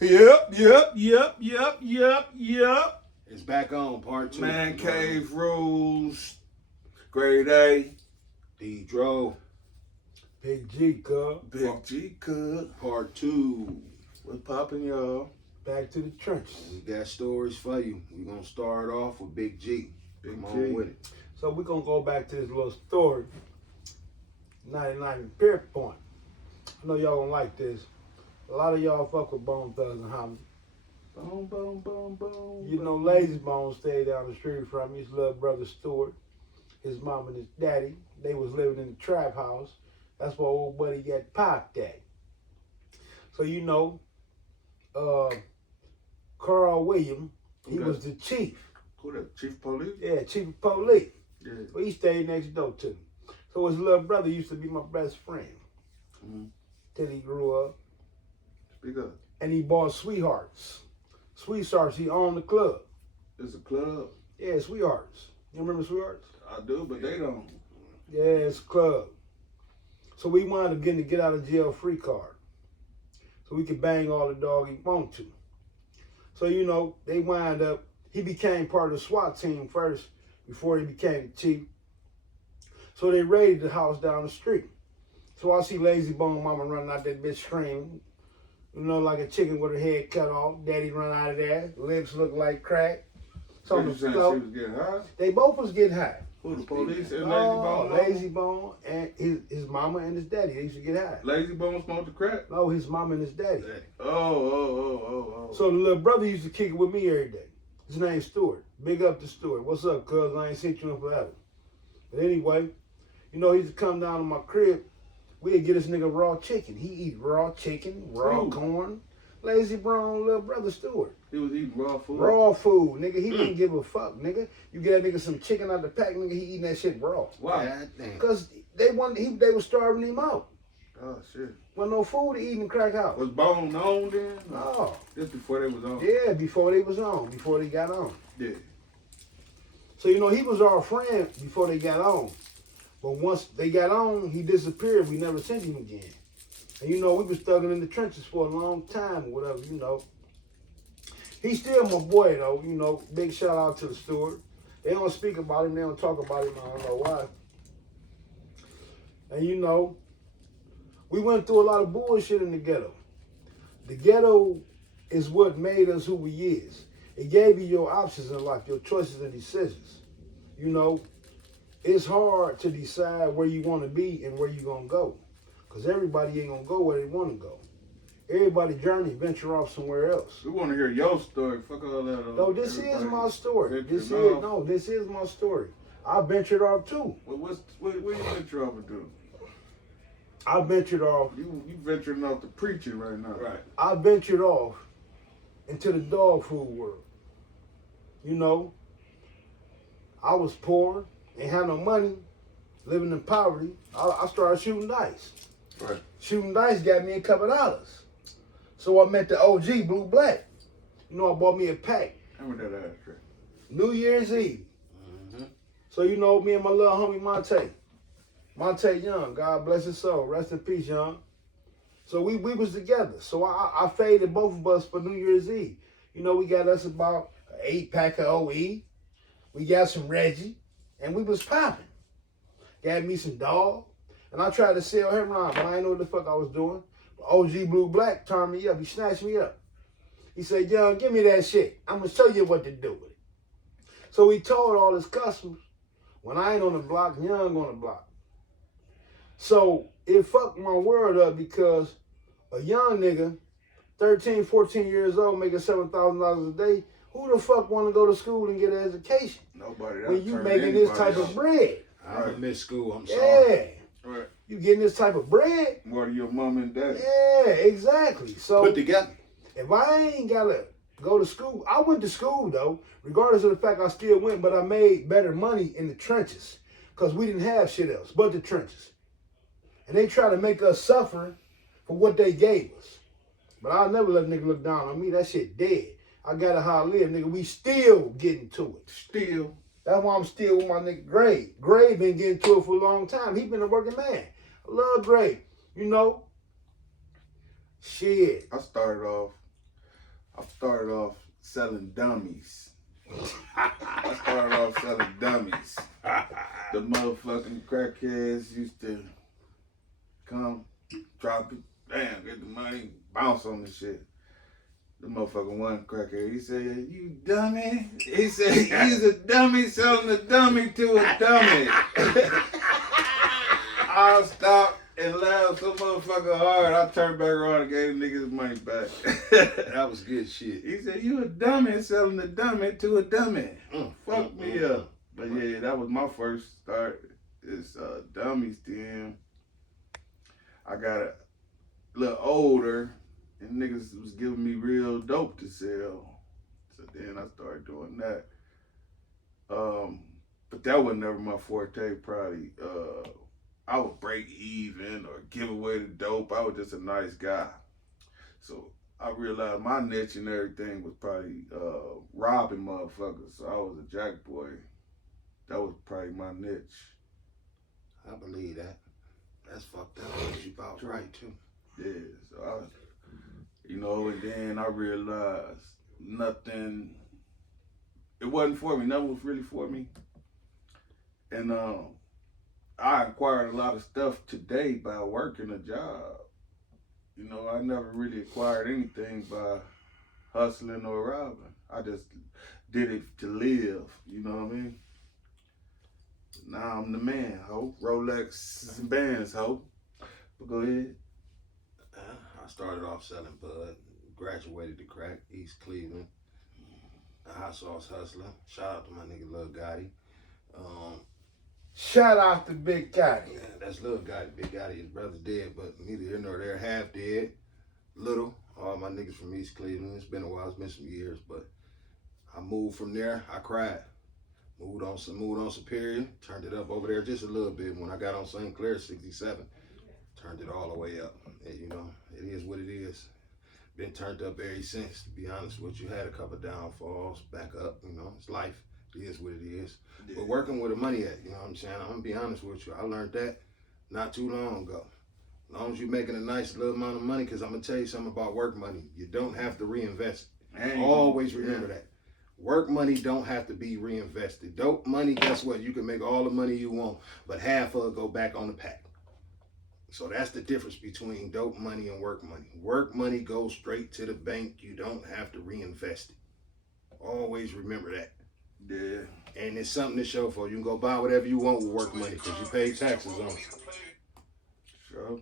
Yep. It's back on part 2. Man Cave Rules. Grade A. D-Dro. Big G, cuz. Big G Cook. Part 2. What's poppin', y'all? Back to the trenches. We got stories for you. We're going to start off with Big G. Come on G. with it. So we're going to go back to this little story. 99 Pierpont. I know y'all gonna like this. A lot of y'all fuck with Bone Thugs and Harmony. Boom. You know, Lazy Bone stayed down the street from me. His little brother Stewart, his mom and his daddy, they was living in the trap house. That's where old buddy got popped at. So you know, Carl William, he was the chief. Who that? Chief of Police? Yeah, chief of police. Yeah. Well, he stayed next door to me. So his little brother used to be my best friend. Mm-hmm. Till he grew up. Speak up. And he bought Sweethearts. Sweethearts, he owned the club. It's a club. Yeah, Sweethearts. You remember Sweethearts? I do, but they don't. Yeah, it's a club. So we wound up getting a get out of jail free card. So we could bang all the dog he want to. So, you know, they wind up, he became part of the SWAT team first before he became the chief. So they raided the house down the street. So I see Lazy Bone mama running out that bitch screaming. You know, like a chicken with her head cut off. Daddy run out of there. Lips look like crack. So you saying she was getting high? They both was getting high. Who, the police and Lazy Oh, Bone? Lazy Bone and his mama and his daddy. They used to get high. Lazy Bone smoked the crack? No, his mama and his daddy. Oh. So the little brother used to kick it with me every day. His name's Stewart. Big up to Stewart. What's up, cuz? I ain't seen you in forever. But anyway, you know, he used to come down to my crib. We'd get this nigga raw chicken. He eat raw chicken, raw corn. Lazy Bone little brother Stewart. He was eating raw food? Raw food, nigga. He didn't give a fuck, nigga. You get that nigga some chicken out the pack, nigga, he eating that shit raw. Why? Because they was starving him out. Oh, shit. Wasn't no food to eat in the crack house. Was Bone on then? No. Just before they was on? Yeah, before they was on, before they got on. Yeah. So, you know, he was our friend before they got on. But once they got on, he disappeared. We never seen him again. And, you know, we was thugging in the trenches for a long time or whatever, you know. He's still my boy, though, you know. Big shout out to the Stewart. They don't speak about him. They don't talk about him. I don't know why. And, you know, we went through a lot of bullshit in the ghetto. The ghetto is what made us who we is. It gave you your options in life, your choices and decisions. You know, it's hard to decide where you want to be and where you're going to go. Because everybody ain't going to go where they want to go. Everybody's journey venture off somewhere else. We want to hear your story. Fuck all that. No, this is my story. This is my story. I ventured off too. Well, where you venture off into? I ventured off. You venturing off to preaching right now. Right. I ventured off into the dog food world. You know, I was poor, ain't had no money, living in poverty. I started shooting dice. Right. Shooting dice got me a couple dollars. So I met the OG Blue Black. You know, I bought me a pack. How much that ass? New Year's Eve. Mm-hmm. So, you know, me and my little homie Monte Young, God bless his soul. Rest in peace, Young. So we was together. So I faded both of us for New Year's Eve. You know, we got us about an 8-pack of OE. We got some Reggie. And we was popping. Got me some dog. And I tried to sell him around, but I didn't know what the fuck I was doing. OG Blue Black turned me up. He snatched me up. He said, Young, give me that shit. I'm going to show you what to do with it. So he told all his customers, when I ain't on the block, Young on the block. So it fucked my world up because a young nigga, 13, 14 years old, making $7,000 a day, who the fuck want to go to school and get an education? Nobody. When you making this type of bread. I done missed school. I'm sorry. Yeah. Right. You getting this type of bread? More to your mom and dad. Yeah, exactly. So Put together. if I ain't gotta go to school, I went to school though, regardless of the fact I still went, but I made better money in the trenches because we didn't have shit else but the trenches. And they try to make us suffer for what they gave us. But I'll never let a nigga look down on me. That shit dead. I got to how I live, nigga. We still getting to it. Still. That's why I'm still with my nigga Gray. Gray been getting to it for a long time. He been a working man. I love Gray. You know? Shit. I started off I started off selling dummies. I started off selling dummies. The motherfucking crackheads used to come, drop it, bam, get the money, bounce on the shit. The motherfucker one crackhead, he said, "You dummy." He said, "He's a dummy selling a dummy to a dummy." I stopped and laughed so motherfucking hard. I turned back around and gave the niggas his money back. That was good shit. He said, "You a dummy selling a dummy to a dummy." Fuck me up. But yeah, that was my first start. It's dummies then. I got a little older and niggas was giving me real dope to sell. So then I started doing that. But that was never my forte, probably. I would break even or give away the dope. I was just a nice guy. So I realized my niche and everything was probably robbing motherfuckers. So I was a jack boy. That was probably my niche. I believe that. That's fucked up. You about right too. Yeah, so I was, and then I realized nothing, it wasn't for me. Nothing was really for me. And I acquired a lot of stuff today by working a job. I never really acquired anything by hustling or robbing. I just did it to live, you know what I mean? Now I'm the man, ho. Rolex and bands, ho. But go ahead. I started off selling bud, graduated to crack, East Cleveland, a hot sauce hustler. Shout out to my nigga Lil Gotti. Shout out to Big Gotti. Yeah, that's Lil Gotti. Big Gotti, his brother's dead, but neither here nor there, half dead. Little, all my niggas from East Cleveland. It's been a while, it's been some years, but I moved from there, I cried. Moved on Superior, turned it up over there just a little bit. When I got on St. Clair, 67, turned it all the way up. And, it is what it is. Been turned up ever since, to be honest with you. Had a couple downfalls, back up, it's life. It is what it is. Yeah. But working where the money at, you know what I'm saying? I'm gonna be honest with you. I learned that not too long ago. As long as you're making a nice little amount of money, because I'm gonna tell you something about work money. You don't have to reinvest it. Always remember that. Work money don't have to be reinvested. Dope money, guess what? You can make all the money you want, but half of it go back on the pack. So that's the difference between dope money and work money. Work money goes straight to the bank. You don't have to reinvest it. Always remember that. Yeah. And it's something to show for. You can go buy whatever you want with work money because you pay taxes on it. Sure.